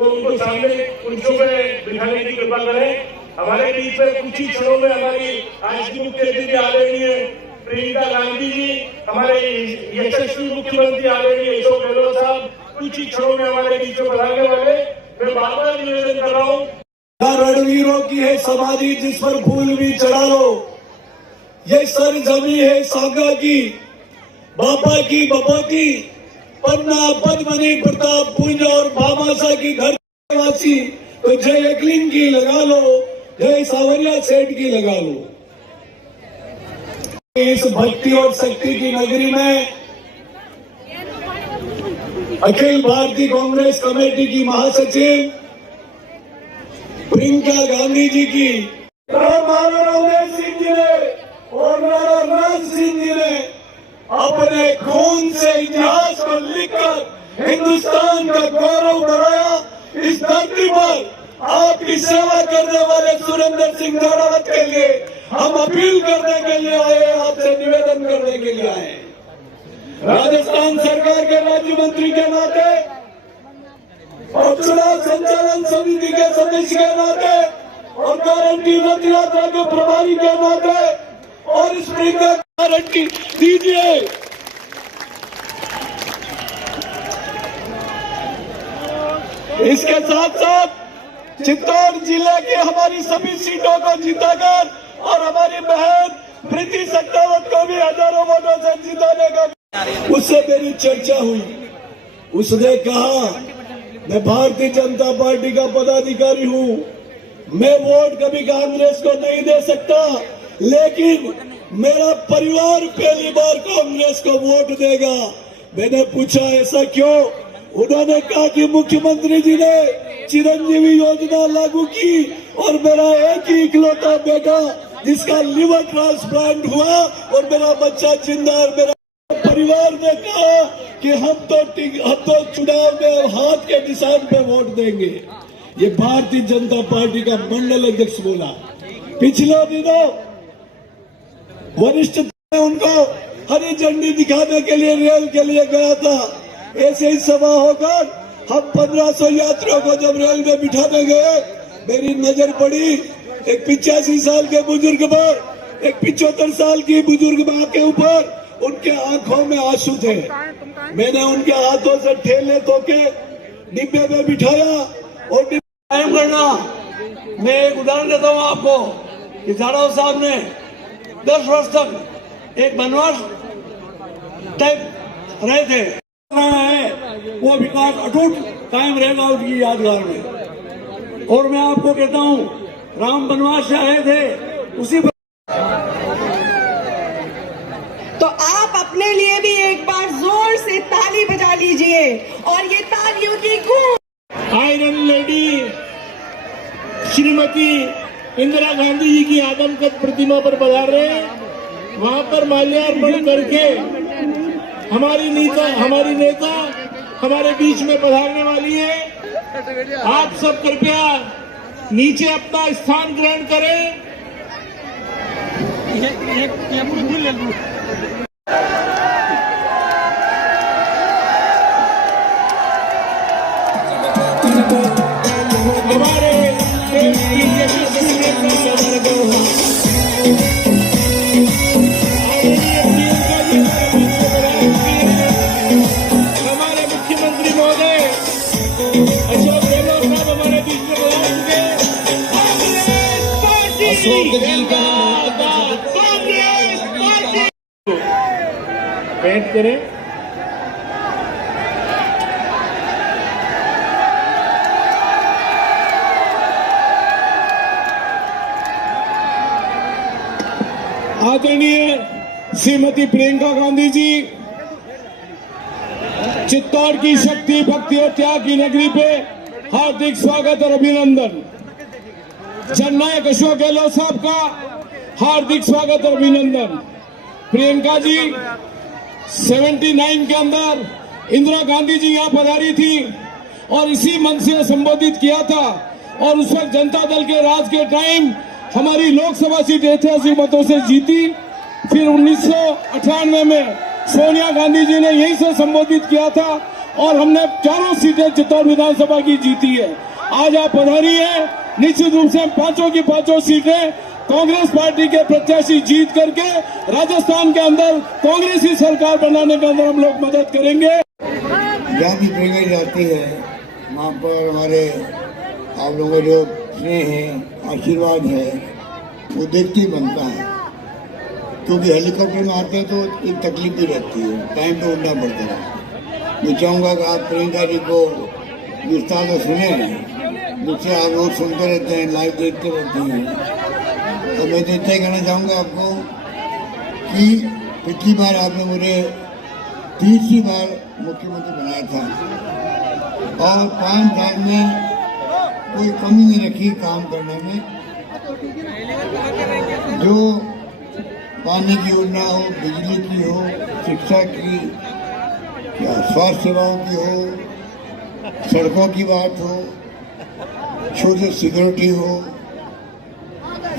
उनको सामने कुर्सियों में बिठाने की कृपा करें। हमारे बीच में कुछ ही क्षणों में हमारी आज की मुख्य अतिथि आदरणीय प्रियंका गांधी जी, हमारे यशस्वी मुख्यमंत्री आदरणीय अशोक गहलोत साहब कुछ ही क्षणों में हमारे बीच में पधारने वाले। मैं बार बार निवेदन कर रहा हूँ, रणवीरों की है समाधि जिस पर फूल भी चढ़ा लो। ये सरजमी है सागा की, बापा की, बपा की, पन्ना, पद्मनी, प्रताप, पुंज और भामाशा की धरती वासी। तो जय एकलिंग की लगा लो, जय सावरिया सेठ की लगा लो। इस भक्ति और शक्ति की नगरी में अखिल भारतीय कांग्रेस कमेटी की महासचिव प्रियंका गांधी जी की, रघुवीर सिंह जी ने और राज सिंह जी ने अपने खून से इतिहास को लिखकर हिंदुस्तान का गौरव बढ़ाया। इस धरती पर आपकी सेवा करने वाले सुरेंद्र सिंह रावत के लिए हम अपील करने के लिए आए, आपसे निवेदन करने के लिए आए। राजस्थान सरकार के राज्य मंत्री के नाते और चुनाव संचालन समिति के सदस्य के नाते और गारंटी रथ यात्रा के प्रभारी के नाते और इस गारंटी दीजिए। इसके साथ साथ चित्तौड़ जिले की हमारी सभी सीटों को जीताकर और हमारी बहन प्रीति सत्तावत को भी हजारों वोटों से जिताने का, उससे मेरी चर्चा हुई। उसने कहा मैं भारतीय जनता पार्टी का पदाधिकारी हूं, मैं वोट कभी कांग्रेस को नहीं दे सकता, लेकिन मेरा परिवार पहली बार कांग्रेस को वोट देगा। मैंने पूछा ऐसा क्यों? उन्होंने कहा कि मुख्यमंत्री जी ने चिरंजीवी योजना लागू की और मेरा एक ही इकलौता बेटा जिसका लिवर ट्रांसप्लांट हुआ और मेरा बच्चा जिंदा, और मेरा परिवार ने कहा कि हम तो चुनाव में हाथ के निशान पे वोट देंगे। ये भारतीय जनता पार्टी का मंडल अध्यक्ष बोला। पिछले दिनों वरिष्ठ उनको हरी झंडी दिखाने के लिए रेल के लिए गया था। ऐसे ही सभा होकर हम 1500 यात्रियों को जब रेल में बिठाने गए, मेरी नजर पड़ी एक 85 साल के बुजुर्ग पर, एक 75 साल की बुजुर्ग मां के ऊपर। उनके आंखों में आंसू थे। मैंने उनके हाथों से ठेले धोके डिब्बे में बिठाया और कायम करना। मैं एक उदाहरण देता हूँ आपको कि जाधव साहब ने 10 वर्ष तक एक वनवास टाइप रहे थे, वो विकास अटूट कायम रहेगा उसकी यादगार में। और मैं आपको कहता हूँ राम वनवास से आए थे उसी तो आप अपने लिए भी एक बार जोर से ताली बजा लीजिए और ये तालियों की गूंज। आयरन लेडी श्रीमती इंदिरा गांधी जी की आदमकद प्रतिमा पर पधार रहे हैं। वहां पर माल्यार्पण करके हमारी नेता हमारे बीच में पधारने वाली है। आप सब कृपया नीचे अपना स्थान ग्रहण करें। हमारे मुख्यमंत्री महोदय अशोक गहलोत साहब हमारे बीच में पधार चुके। कांग्रेस पार्टी बैठ करें। आदरणीय श्रीमती प्रियंका गांधी जी, चित्तौड़ की शक्ति, भक्ति और त्याग की नगरी पे हार्दिक स्वागत और अभिनंदन। जननायक अशोक गहलोत साहब का हार्दिक स्वागत और अभिनंदन। प्रियंका जी 79 के अंदर इंदिरा गांधी जी यहाँ पधारी थी और इसी मंच से संबोधित किया था, और उस वक्त जनता दल के राज के टाइम हमारी लोकसभा सीट 88 मतों से जीती। फिर 1998 में सोनिया गांधी जी ने यहीं से संबोधित किया था और हमने चारों सीटें चित्तौड़ विधानसभा की जीती है। आज आप पधारी है, निश्चित रूप से पांचों की पांचों सीटें कांग्रेस पार्टी के प्रत्याशी जीत करके राजस्थान के अंदर कांग्रेस की सरकार बनाने के अंदर हम लोग मदद करेंगे। जहाँ भी प्रेरणा जाती है वहाँ पर हमारे आप लोगों का जो स्नेह है, आशीर्वाद है, वो देखते ही बनता है। क्योंकि हेलीकॉप्टर में आते हैं तो एक तकलीफ भी रहती है, टाइम पे उड़ना पड़ता है। मैं चाहूँगा कि आप प्रियंका जी को विस्तार से सुने, जिससे आप रोज सुनते रहते हैं, लाइव देखते रहते हैं। तो मैं तो इतना ही कहना चाहूँगा आपको कि पिछली बार आपने मुझे तीसरी बार मुख्यमंत्री बनाया था और 5 साल में कोई कमी नहीं रखी काम करने में। जो पानी की योजना हो, बिजली की हो, शिक्षा की या स्वास्थ्य सेवाओं की हो, सड़कों की बात हो, सोशल सिक्योरिटी हो,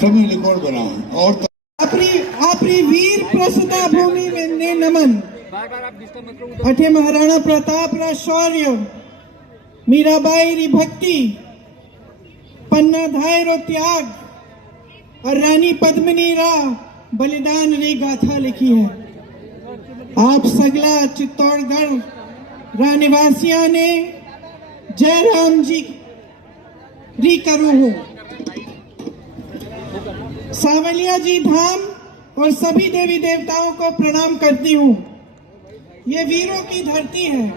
सभी रिकॉर्ड बना और आपरी वीर प्रसुता भूमि में ने नमन अठे महाराणा प्रताप रा शौर्य, मीराबाई री भक्ति, पन्ना धाय रो त्याग और रानी पद्मिनी रा बलिदान री गाथा लिखी है। आप सगला चित्तौड़गढ़ रा निवासियों ने जय राम जी री करो हो। सावलिया जी धाम और सभी देवी देवताओं को प्रणाम करती हूँ। ये वीरों की धरती है,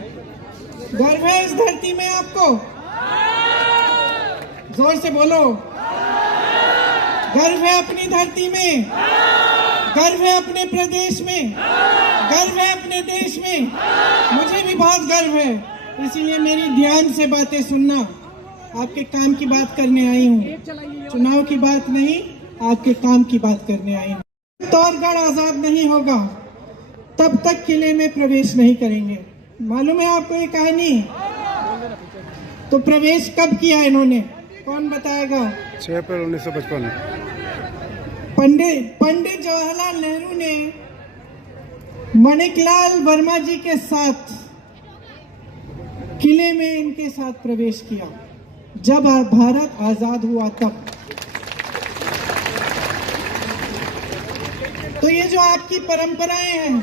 गर्व है इस धरती में आपको? जोर से बोलो, गर्व है अपनी धरती में, गर्व है अपने प्रदेश में, गर्व है अपने देश में। मुझे भी बहुत गर्व है, इसीलिए मेरी ध्यान से बातें सुनना। आपके काम की बात करने आई हूँ, चुनाव की बात नहीं, आपके काम की बात करने आई हूँ। चित्तौड़गढ़ आजाद नहीं होगा तब तक किले में प्रवेश नहीं करेंगे। मालूम है आपको ये कहानी? तो प्रवेश कब किया इन्होंने, कौन बताएगा? 6 अप्रैल 1955। पंडित जवाहरलाल नेहरू ने माणिकलाल वर्मा जी के साथ किले में इनके साथ प्रवेश किया जब भारत आजाद हुआ तब। तो ये जो आपकी परंपराएं हैं,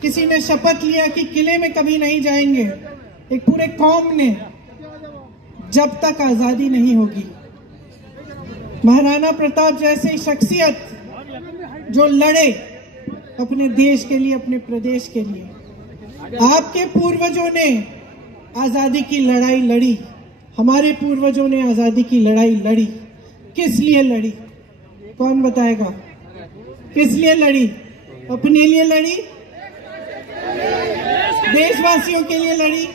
किसी ने शपथ लिया कि किले में कभी नहीं जाएंगे, एक पूरे कौम ने, जब तक आजादी नहीं होगी। महाराणा प्रताप जैसी शख्सियत जो लड़े अपने देश के लिए, अपने प्रदेश के लिए। आपके पूर्वजों ने आजादी की लड़ाई लड़ी, हमारे पूर्वजों ने आजादी की लड़ाई लड़ी। किस लिए लड़ी, कौन बताएगा? किस लिए लड़ी? अपने लिए लड़ी, देशवासियों के लिए लड़ी,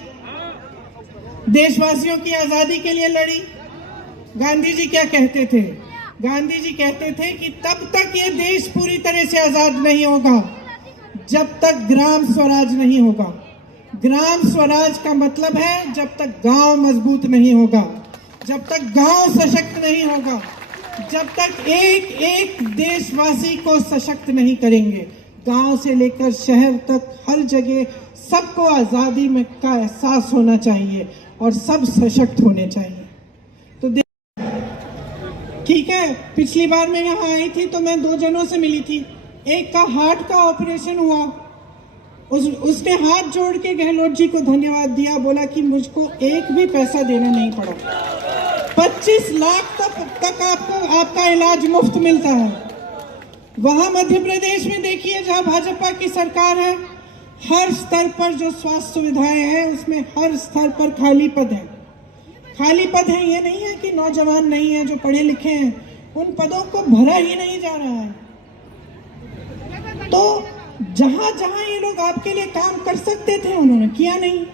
देशवासियों की आजादी के लिए लड़ी। गांधी जी क्या कहते थे? गांधी जी कहते थे कि तब तक ये देश पूरी तरह से आजाद नहीं होगा जब तक ग्राम स्वराज नहीं होगा। ग्राम स्वराज का मतलब है जब तक गांव मजबूत नहीं होगा, जब तक गांव सशक्त नहीं होगा, जब तक एक एक देशवासी को सशक्त नहीं करेंगे, गांव से लेकर शहर तक हर जगह सबको आजादी में का एहसास होना चाहिए और सब सशक्त होने चाहिए। तो ठीक है, पिछली बार मैं यहाँ आई थी तो मैं 2 जनों से मिली थी। एक का हार्ट का ऑपरेशन हुआ, उसने हाथ जोड़ के गहलोत जी को धन्यवाद दिया, बोला कि मुझको एक भी पैसा देना नहीं पड़ा। 25 लाख तक आपका इलाज मुफ्त मिलता है। वहां मध्य प्रदेश में देखिए, जहां भाजपा की सरकार है, हर स्तर पर जो स्वास्थ्य सुविधाएं हैं उसमें हर स्तर पर खाली पद है। खाली पद है, ये नहीं है कि नौजवान नहीं है जो पढ़े लिखे हैं, उन पदों को भरा ही नहीं जा रहा है। तो जहां जहां ये लोग आपके लिए काम कर सकते थे उन्होंने किया नहीं।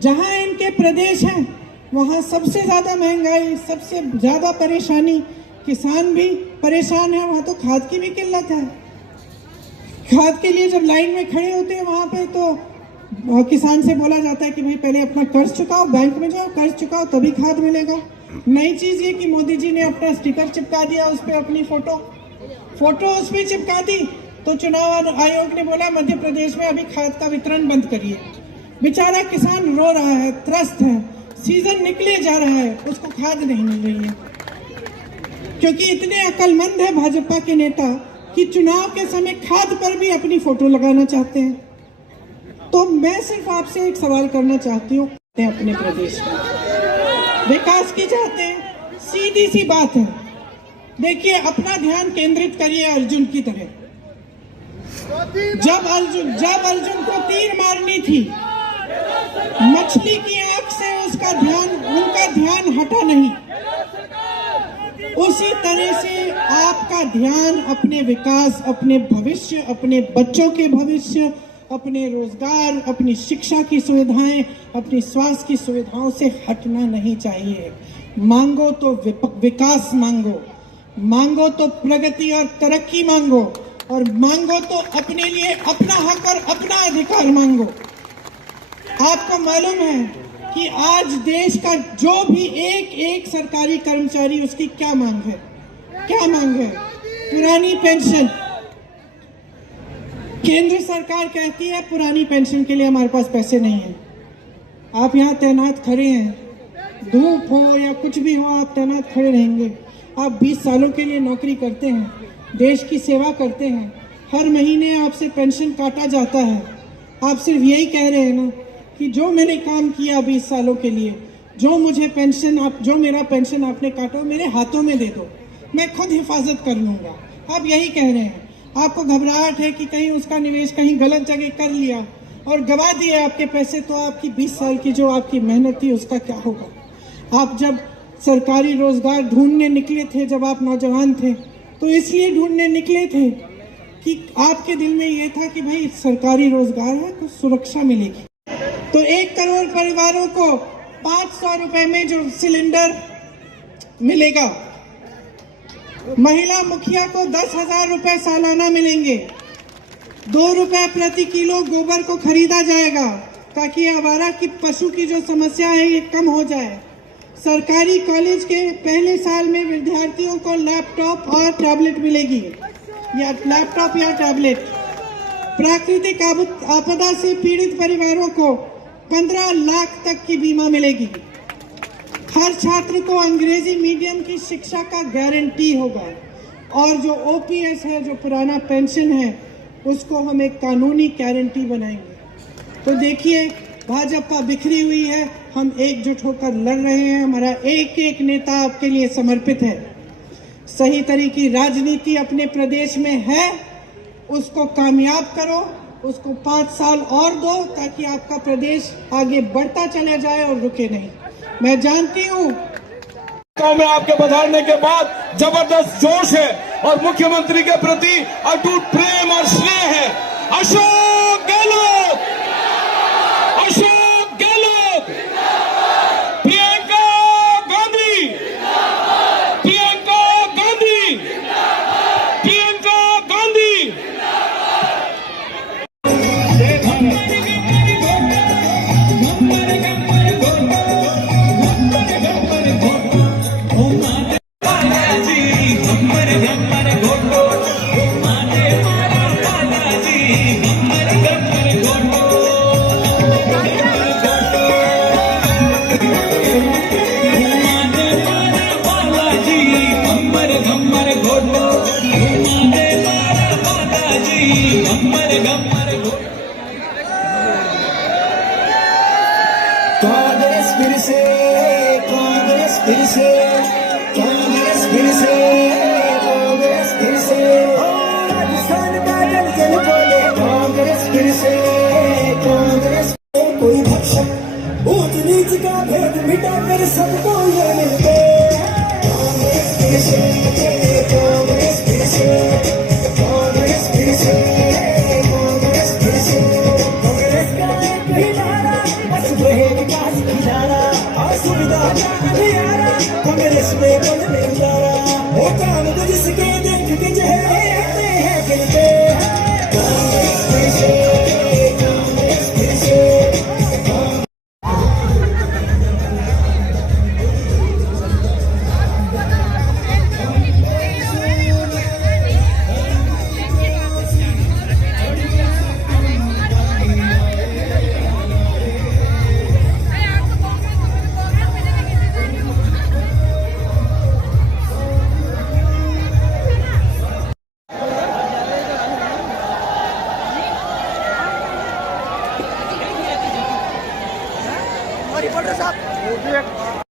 जहां इनके प्रदेश है वहां सबसे ज्यादा महंगाई, सबसे ज्यादा परेशानी, किसान भी परेशान है। वहां तो खाद की भी किल्लत है। खाद के लिए जब लाइन में खड़े होते हैं वहां पे तो किसान से बोला जाता है कि भाई पहले अपना कर्ज चुकाओ, बैंक में जाओ, कर्ज चुकाओ तभी खाद मिलेगा। नई चीज ये कि मोदी जी ने अपना स्टिकर चिपका दिया, उस पर अपनी फोटो उस पर चिपका दी। तो चुनाव आयोग ने बोला मध्य प्रदेश में अभी खाद का वितरण बंद करिए। बेचारा किसान रो रहा है, त्रस्त है, सीजन निकले जा रहा है, उसको खाद नहीं मिल रही है, क्योंकि इतने अक्लमंद है भाजपा के नेता कि चुनाव के समय खाद पर भी अपनी फोटो लगाना चाहते हैं। तो मैं सिर्फ आपसे एक सवाल करना चाहती हूँ, अपने प्रदेश में विकास की चाहते हैं, सीधी सी बात है। देखिए, अपना ध्यान केंद्रित करिए अर्जुन की तरह। जब अर्जुन को तीर मारनी थी, मछली की आंख से उनका ध्यान हटा नहीं। उसी तरह से आपका ध्यान अपने विकास, अपने भविष्य, अपने बच्चों के भविष्य, अपने रोजगार, अपनी शिक्षा की सुविधाएं, अपनी स्वास्थ्य की सुविधाओं से हटना नहीं चाहिए। मांगो तो विकास मांगो, मांगो तो प्रगति और तरक्की मांगो, और मांगो तो अपने लिए अपना हक और अपना अधिकार मांगो। आपको मालूम है कि आज देश का जो भी एक सरकारी कर्मचारी, उसकी क्या मांग है? क्या मांग है? पुरानी पेंशन। केंद्र सरकार कहती है पुरानी पेंशन के लिए हमारे पास पैसे नहीं है। आप यहाँ तैनात खड़े हैं, धूप हो या कुछ भी हो, आप तैनात खड़े रहेंगे। आप 20 सालों के लिए नौकरी करते हैं, देश की सेवा करते हैं, हर महीने आपसे पेंशन काटा जाता है। आप सिर्फ यही कह रहे हैं ना कि जो मैंने काम किया 20 सालों के लिए, जो मेरा पेंशन आपने काटा, मेरे हाथों में दे दो, मैं खुद हिफाजत कर लूंगा। आप यही कह रहे हैं। आपको घबराहट है कि कहीं उसका निवेश कहीं गलत जगह कर लिया और गवा दिए आपके पैसे, तो आपकी 20 साल की जो आपकी मेहनत थी उसका क्या होगा? आप जब सरकारी रोजगार ढूंढने निकले थे, जब आप नौजवान थे, तो इसलिए ढूंढने निकले थे कि आपके दिल में ये था कि भाई सरकारी रोजगार है तो सुरक्षा मिलेगी। तो 1 करोड़ परिवारों को 500 रुपए में जो सिलेंडर मिलेगा, महिला मुखिया को 10,000 रुपए सालाना मिलेंगे, 2 रुपए प्रति किलो गोबर को खरीदा जाएगा ताकि आवारा की पशु की जो समस्या है ये कम हो जाए। सरकारी कॉलेज के पहले साल में विद्यार्थियों को लैपटॉप और टैबलेट मिलेगी, या लैपटॉप या टैबलेट। प्राकृतिक आपदा से पीड़ित परिवारों को 15 लाख तक की बीमा मिलेगी। हर छात्र को अंग्रेजी मीडियम की शिक्षा का गारंटी होगा, और जो ओपीएस है, जो पुराना पेंशन है, उसको हम एक कानूनी गारंटी बनाएंगे। तो देखिए, भाजपा बिखरी हुई है, हम एकजुट होकर लड़ रहे हैं। हमारा एक एक नेता आपके लिए समर्पित है। सही तरह की राजनीति अपने प्रदेश में है, उसको कामयाब करो, उसको 5 साल और दो ताकि आपका प्रदेश आगे बढ़ता चला जाए और रुके नहीं। मैं जानती हूँ में आपके पधारने के बाद जबरदस्त जोश है और मुख्यमंत्री के प्रति अटूट प्रेम और स्नेह है। अशोक गहलोत, अशोक गहलोत, प्रियंका गांधी, प्रियंका गांधी, प्रियंका गांधी। कांग्रेस फिर से, कांग्रेस फिर से, कांग्रेस फिर से, कांग्रेस फिर से, राजस्थान का जन जन बोले कांग्रेस फिर से, कांग्रेस। कोई भक्षक ऊंच नीच का भेद मिटाकर सबको ये मिलते, कांग्रेस फिर से, कांग्रेस फिर से, कांग्रेस फिर से, कांग्रेस फिर से। कांग्रेस का एक ही नारा, बस वही विकास की धारा, असुविधा का अंधियारा, कांग्रेस में बदले उजारा। वो काम तो जिसके देख के चेहरे आते हैं गिरते, कांग्रेस फिर से, कांग्रेस फिर से। व्यक्त